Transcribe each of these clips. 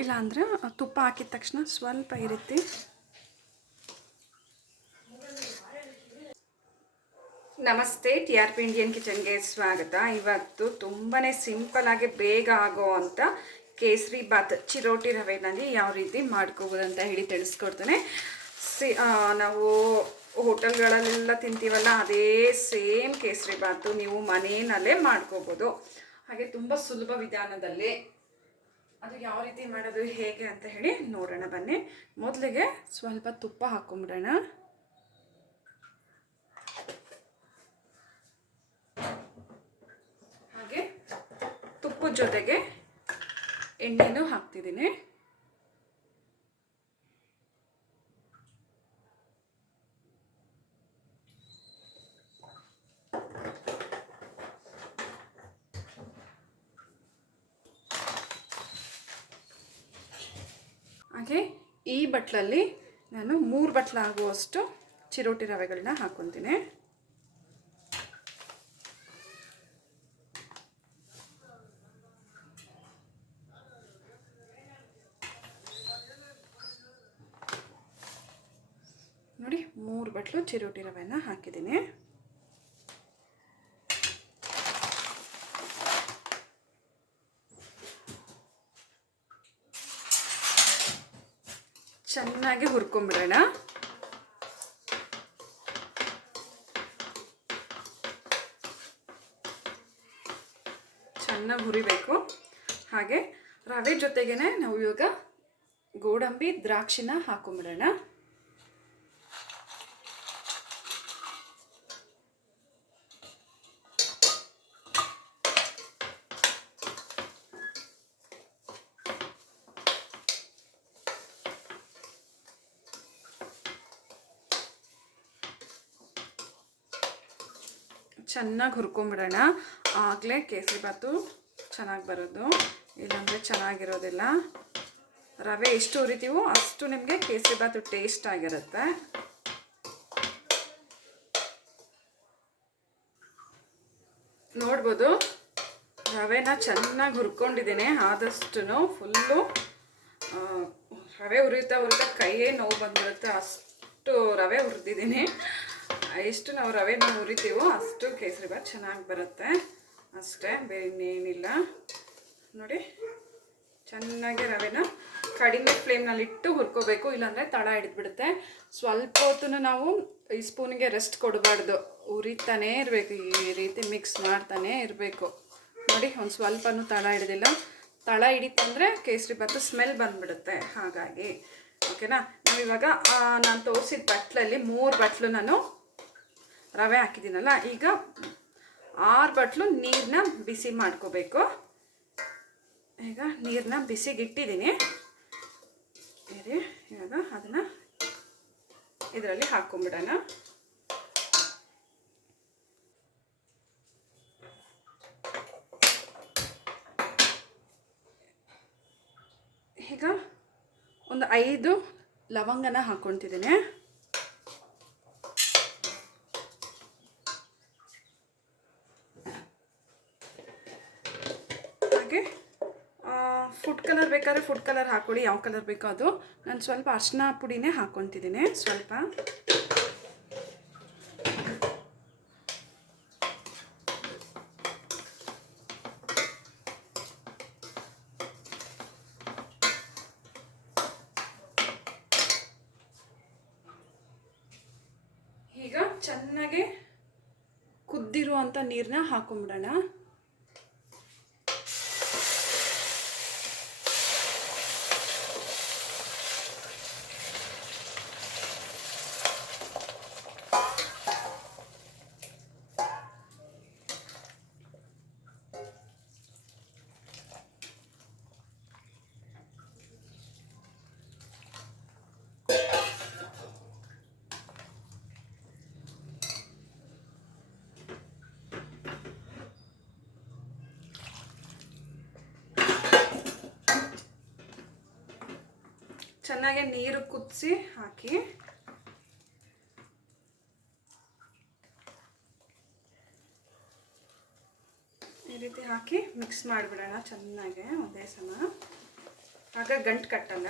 ಇಲ್ಲಾಂದರೆ ತುಪ್ಪ ಹಾಕಿದ ತಕ್ಷಣ ಸ್ವಲ್ಪ ಈ ರೀತಿ ನಮಸ್ತೆ, ಟಿ ಆರ್ ಪಿ ಇಂಡಿಯನ್ ಕಿಚನ್ಗೆ ಸ್ವಾಗತ. ಇವತ್ತು ತುಂಬಾ ಸಿಂಪಲ್ಲಾಗಿ ಬೇಗ ಆಗೋ ಅಂಥ ಕೇಸರಿ ಬಾತ್ ಚಿರೋಟಿ ರವೆನಲ್ಲಿ ಯಾವ ರೀತಿ ಮಾಡ್ಕೋಬೋದು ಅಂತ ಹೇಳಿ ತಿಳಿಸ್ಕೊಡ್ತೇನೆ. ನಾವು ಹೋಟೆಲ್ಗಳಲ್ಲೆಲ್ಲ ತಿಂತೀವಲ್ಲ, ಅದೇ ಸೇಮ್ ಕೇಸರಿ ಬಾತು ನೀವು ಮನೆಯಲ್ಲೇ ಮಾಡ್ಕೋಬೋದು. ಹಾಗೆ ತುಂಬ ಸುಲಭ ವಿಧಾನದಲ್ಲಿ ಅದು ಯಾವ ರೀತಿ ಮಾಡೋದು ಹೇಗೆ ಅಂತ ಹೇಳಿ ನೋಡೋಣ ಬನ್ನಿ. ಮೊದಲಿಗೆ ಸ್ವಲ್ಪ ತುಪ್ಪ ಹಾಕೊಂಬಿಡೋಣ. ಹಾಗೆ ತುಪ್ಪದ ಜೊತೆಗೆ ಎಣ್ಣೆನೂ ಹಾಕ್ತಿದ್ದೀನಿ. ಹಾಗೆ ಈ ಬಟ್ಲಲ್ಲಿ ನಾನು 3 ಬಟ್ಲಾಗುವಷ್ಟು ಚಿರೋಟಿ ರವೆಗಳನ್ನ ಹಾಕ್ಕೊತೀನಿ. ನೋಡಿ, 3 ಬಟ್ಲು ಚಿರೋಟಿ ರವೆನ ಹಾಕಿದ್ದೀನಿ. ಚೆನ್ನಾಗಿ ಹುರ್ಕೊಂಬಿಡೋಣ. ಚೆನ್ನಾಗಿ ಹುರಿಬೇಕು. ಹಾಗೆ ರವೆ ಜೊತೆಗೇನೆ ನಾವು ಇವಾಗ ಗೋಡಂಬಿ ದ್ರಾಕ್ಷಿನ ಹಾಕೊಂಬಿಡೋಣ. ಚೆನ್ನಾಗಿ ಹುರ್ಕೊಂಬಿಡೋಣ. ಆಗಲೇ ಕೇಸರಿ ಬಾತು ಚೆನ್ನಾಗಿ ಬರೋದು, ಇಲ್ಲಾಂದರೆ ಚೆನ್ನಾಗಿರೋದಿಲ್ಲ. ರವೆ ಎಷ್ಟು ಹುರಿತೀವೋ ಅಷ್ಟು ನಿಮಗೆ ಕೇಸರಿ ಬಾತು ಟೇಸ್ಟ್ ಆಗಿರುತ್ತೆ. ನೋಡ್ಬೋದು, ರವೆನ ಚೆನ್ನಾಗಿ ಹುರ್ಕೊಂಡಿದ್ದೀನಿ. ಆದಷ್ಟು ಫುಲ್ಲು ರವೆ ಹುರಿತಾ ಕೈಯೇ ನೋವು ಬಂದಿರುತ್ತೆ, ಅಷ್ಟು ರವೆ ಹುರಿದಿದ್ದೀನಿ. ಎಷ್ಟು ನಾವು ರವೆನ ಹುರಿತೀವೋ ಅಷ್ಟು ಕೇಸರಿ ಬಾತ್ ಚೆನ್ನಾಗಿ ಬರುತ್ತೆ ಅಷ್ಟೇ, ಬೇರೆ ಇನ್ನೇನಿಲ್ಲ. ನೋಡಿ, ಚೆನ್ನಾಗಿ ರವೆನ ಕಡಿಮೆ ಫ್ಲೇಮ್ನಲ್ಲಿಟ್ಟು ಹುರ್ಕೋಬೇಕು, ಇಲ್ಲಾಂದರೆ ತಳ ಹಿಡಿದ್ಬಿಡುತ್ತೆ. ಸ್ವಲ್ಪ ಹೊತ್ತು ನಾವು ಈ ಸ್ಪೂನಿಗೆ ರೆಸ್ಟ್ ಕೊಡಬಾರ್ದು, ಹುರಿತಾನೇ ಇರಬೇಕು. ಈ ರೀತಿ ಮಿಕ್ಸ್ ಮಾಡ್ತಾನೇ ಇರಬೇಕು. ನೋಡಿ, ಒಂದು ಸ್ವಲ್ಪನೂ ತಳ ಹಿಡಿದಿಲ್ಲ. ತಳ ಹಿಡಿತಂದರೆ ಕೇಸರಿ ಬಾತು ಸ್ಮೆಲ್ ಬಂದುಬಿಡುತ್ತೆ. ಹಾಗಾಗಿ ಓಕೆನಾ. ನಾವಿವಾಗ ನಾನು ತೋರಿಸಿದ ಬಟ್ಲಲ್ಲಿ 3 ಬಟ್ಲು ನಾನು ರವೆ ಹಾಕಿದ್ದೀನಲ್ಲ, ಈಗ 6 ಬಟ್ಲು ನೀರನ್ನ ಬಿಸಿ ಮಾಡ್ಕೋಬೇಕು. ಈಗ ನೀರನ್ನ ಬಿಸಿಗಿಟ್ಟಿದ್ದೀನಿ. ಇವಾಗ ಅದನ್ನು ಇದರಲ್ಲಿ ಹಾಕ್ಕೊಂಬಿಡೋಣ. ಈಗ ಒಂದು 5 ಲವಂಗನ ಹಾಕ್ಕೊತಿದ್ದೀನಿ. ಫುಡ್ ಕಲರ್ ಬೇಕಾದ್ರೆ ಫುಡ್ ಕಲರ್ ಹಾಕ್ಕೊಳ್ಳಿ, ಯಾವ ಕಲರ್ ಬೇಕೋ ಅದು. ನಾನು ಸ್ವಲ್ಪ ಅರಿಶಿನ ಪುಡಿನೇ ಹಾಕ್ಕೊತಿದ್ದೀನಿ ಸ್ವಲ್ಪ. ಈಗ ಚೆನ್ನಾಗಿ ಕುದ್ದಿರುವಂಥ ನೀರನ್ನ ಹಾಕೊಂಬಿಡೋಣ. ಚೆನ್ನಾಗಿ ನೀರು ಕುದಿಸಿ ಹಾಕಿ ಈ ರೀತಿ ಹಾಕಿ ಮಿಕ್ಸ್ ಮಾಡಿಬಿಡೋಣ ಚೆನ್ನಾಗಿ ಒಂದೇ ಸಲ. ಆಗ ಗಂಟು ಕಟ್ಟಲ್ಲ.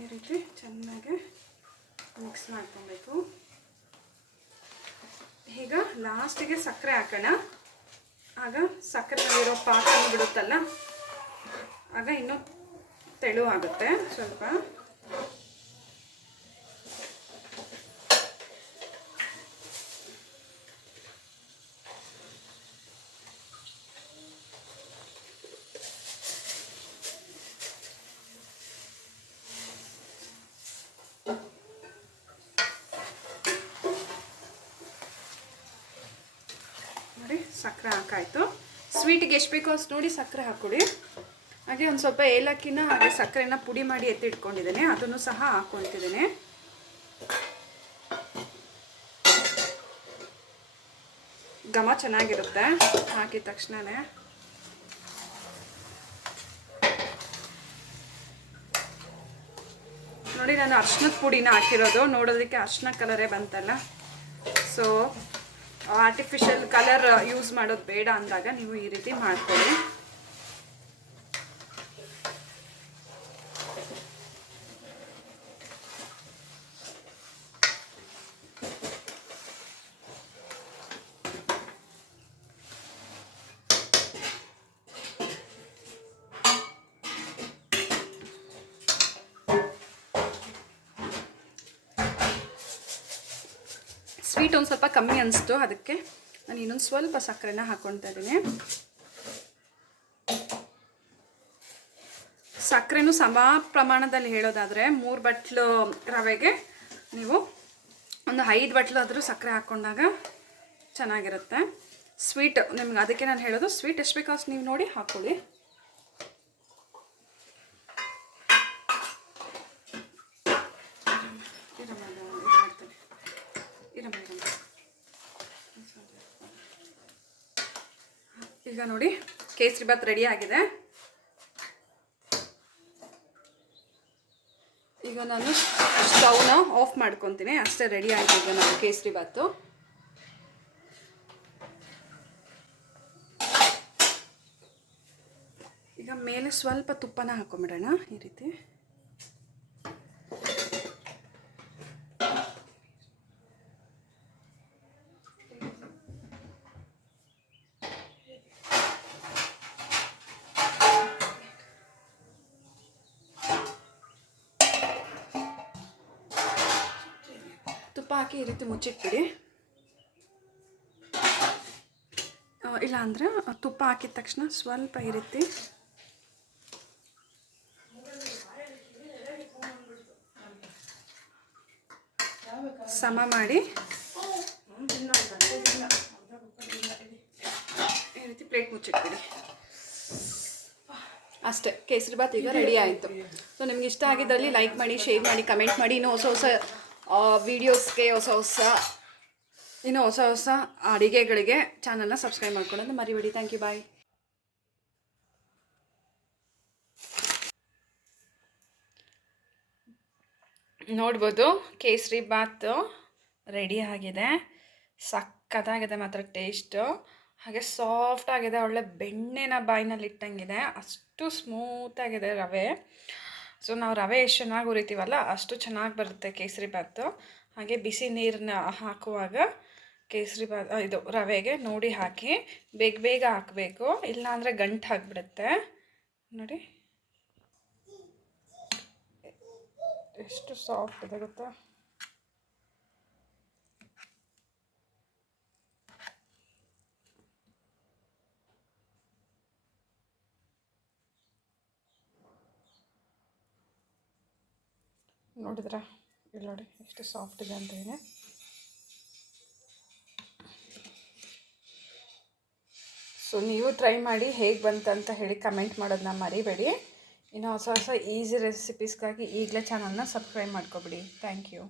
ಈ ರೀತಿ ಚೆನ್ನಾಗಿ ಮಿಕ್ಸ್ ಮಾಡ್ಕೊಬೇಕು. ಈಗ ಲಾಸ್ಟಿಗೆ ಸಕ್ಕರೆ ಹಾಕೋಣ. ಆಗ ಸಕ್ಕರೆನಲ್ಲಿರೋ ಪಾಕ ಬಿಡುತ್ತಲ್ಲ, ಆಗ ಇನ್ನೂ ತೆಳುವಾಗುತ್ತೆ ಸ್ವಲ್ಪ. ನೋಡಿ ಸಕ್ಕರೆ ಹಾಕಾಯಿತು. ಸ್ವೀಟಿಗೆ ಎಷ್ಟು ಬೇಕೋ ಅಷ್ಟು ನೋಡಿ ಸಕ್ಕರೆ ಹಾಕ್ಕೊಡಿ. ಹಾಗೆ ಒಂದು ಸ್ವಲ್ಪ ಏಲಕ್ಕಿನ ಹಾಗೆ ಸಕ್ಕರೆನ ಪುಡಿ ಮಾಡಿ ಎತ್ತಿಟ್ಕೊಂಡಿದ್ದೇನೆ, ಅದನ್ನು ಸಹ ಹಾಕ್ಕೊತಿದ್ದೇನೆ. ಘಮ ಚೆನ್ನಾಗಿರುತ್ತೆ ಹಾಕಿದ ತಕ್ಷಣವೇ. ನೋಡಿ ನಾನು ಅರ್ಶಿನದ ಪುಡಿನ ಹಾಕಿರೋದು, ನೋಡೋದಕ್ಕೆ ಅರ್ಶಿನ ಕಲರೇ ಬಂತಲ್ಲ. ಸೊ ಆರ್ಟಿಫಿಷಿಯಲ್ ಕಲರ್ ಯೂಸ್ ಮಾಡೋದು ಬೇಡ ಅಂದಾಗ ನೀವು ಈ ರೀತಿ ಮಾಡ್ಕೊಳ್ಳಿ. ಸ್ವೀಟ್ ಒಂದು ಸ್ವಲ್ಪ ಕಮ್ಮಿ ಅನಿಸ್ತು, ಅದಕ್ಕೆ ನಾನು ಇನ್ನೊಂದು ಸ್ವಲ್ಪ ಸಕ್ಕರೆನ ಹಾಕ್ಕೊಳ್ತಾ ಇದ್ದೀನಿ. ಸಕ್ಕರೆನೂ ಸಮ ಪ್ರಮಾಣದಲ್ಲಿ ಹೇಳೋದಾದರೆ 3 ಬಟ್ಲು ರವೆಗೆ ನೀವು ಒಂದು 5 ಬಟ್ಲು ಆದರೂ ಸಕ್ಕರೆ ಹಾಕ್ಕೊಂಡಾಗ ಚೆನ್ನಾಗಿರುತ್ತೆ ಸ್ವೀಟ್. ನಿಮ್ಗೆ ಅದಕ್ಕೆ ನಾನು ಹೇಳೋದು, ಸ್ವೀಟ್ ಎಷ್ಟು ಬೇಕು ಅಷ್ಟು ನೀವು ನೋಡಿ ಹಾಕ್ಕೊಳ್ಳಿ. ಈಗ ನೋಡಿ ಕೇಸರಿ ಬಾತ್ ರೆಡಿ ಆಗಿದೆ. ಈಗ ನಾನು ಸ್ಟವ್ನ ಆಫ್ ಮಾಡ್ಕೊತೀನಿ, ಅಷ್ಟೇ ರೆಡಿ ಆಗಿದೆ ಈಗ ನಾವು ಕೇಸರಿ ಬಾತು. ಈಗ ಮೇಲೆ ಸ್ವಲ್ಪ ತುಪ್ಪನ ಹಾಕೊಂಬಿಡೋಣ ಈ ರೀತಿ. ತುಪ್ಪ ಹಾಕಿ ಈ ರೀತಿ ಮುಚ್ಚಿಟ್ಬಿಡಿ. ಇಲ್ಲಾಂದರೆ ತುಪ್ಪ ಹಾಕಿದ ತಕ್ಷಣ ಸ್ವಲ್ಪ ಈ ರೀತಿ ಸಮ ಮಾಡಿ ಈ ರೀತಿ ಪ್ಲೇಟ್ ಮುಚ್ಚಿಟ್ಬಿಡಿ. ಅಷ್ಟೇ, ಕೇಸರಿ ಬಾತ್ ಈಗ ರೆಡಿ ಆಯಿತು. ಸೊ ನಿಮ್ಗೆ ಇಷ್ಟ ಆಗಿದ್ದಲ್ಲಿ ಲೈಕ್ ಮಾಡಿ, ಶೇರ್ ಮಾಡಿ, ಕಮೆಂಟ್ ಮಾಡಿ. ಇನ್ನೂ ಹೊಸ ವೀಡಿಯೋಸ್ಗೆ ಹೊಸ ಅಡುಗೆಗಳಿಗೆ ಚಾನಲ್ನ ಸಬ್ಸ್ಕ್ರೈಬ್ ಮಾಡ್ಕೊಳ್ಳೋದು ಮರಿಬೇಡಿ. ಥ್ಯಾಂಕ್ ಯು, ಬಾಯ್. ನೋಡ್ಬೋದು ಕೇಸರಿ ಬಾತ್ ರೆಡಿ ಆಗಿದೆ. ಸಕ್ಕತ್ತಾಗಿದೆ ಮಾತ್ರ ಟೇಸ್ಟು. ಹಾಗೆ ಸಾಫ್ಟ್ ಆಗಿದೆ, ಒಳ್ಳೆ ಬೆಣ್ಣೆನ ಬಾಯಿನಲ್ಲಿ ಇಟ್ಟಂಗಿದೆ, ಅಷ್ಟು ಸ್ಮೂತಾಗಿದೆ ರವೆ. ಸೊ ನಾವು ರವೆ ಎಷ್ಟು ಚೆನ್ನಾಗಿ ಹುರಿತೀವಲ್ಲ ಅಷ್ಟು ಚೆನ್ನಾಗಿ ಬರುತ್ತೆ ಕೇಸರಿ ಬಾತು. ಹಾಗೆ ಬಿಸಿ ನೀರನ್ನ ಹಾಕುವಾಗ ಕೇಸರಿ ಬಾತ್ ಇದು ರವೆಗೆ ನೋಡಿ ಹಾಕಿ, ಬೇಗ ಹಾಕಬೇಕು, ಇಲ್ಲಾಂದರೆ ಗಂಟು ಹಾಕಿಬಿಡುತ್ತೆ. ನೋಡಿ ಎಷ್ಟು ಸಾಫ್ಟ್ ಇದೆ ಗೊತ್ತಾ. ನೋಡಿದ್ರೆ ಇಲ್ಲಿ ನೋಡಿ ಎಷ್ಟು ಸಾಫ್ಟ್ ಇದೆ ಅಂತ ಇದೆ. ಸೊ ನೀವು ಟ್ರೈ ಮಾಡಿ, ಹೇಗೆ ಬಂತಂತ ಹೇಳಿ ಕಮೆಂಟ್ ಮಾಡೋದನ್ನ ಮರಿಬೇಡಿ. ಇನ್ನು ಹೊಸ ಈಸಿ ರೆಸಿಪೀಸ್ಗಾಗಿ ಈಗಲೇ ಚಾನಲ್ನ ಸಬ್ಸ್ಕ್ರೈಬ್ ಮಾಡ್ಕೊಬಿಡಿ. Thank you.